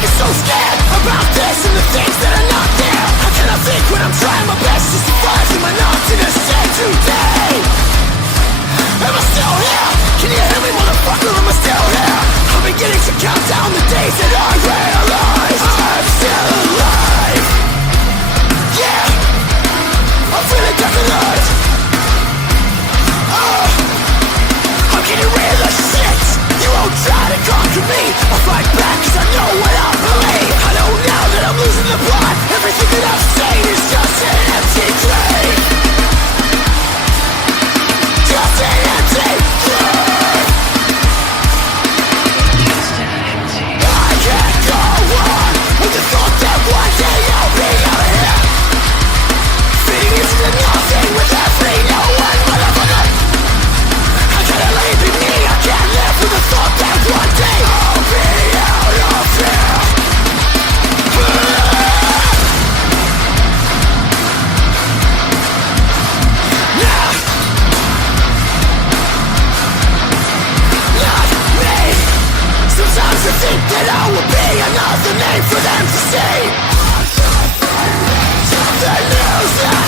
get so scared about this and the things that are not there? How can I think when I'm trying my best to survive through monotonous day to day? Am I still here? Can you hear me, motherfucker? Am I still here? I'm beginning to count down the days that I realize I'm still alive. Yeah, I'm feeling death alive. I'm getting rid of the shit. You won't try to conquer me. I'll fight back cause I know what I believe. I know now that I'm losing the plot. Everything that I've seen is just an empty grave. Just an empty grave. I can't go on with the thought that one day I'll be out of here, feeding into the nothing with every no one, motherfucker. I gotta leave in me. I can't live with the thought that one day I'll be out of here. Nah, not me. Sometimes I think that I will be another name for them to see. The news.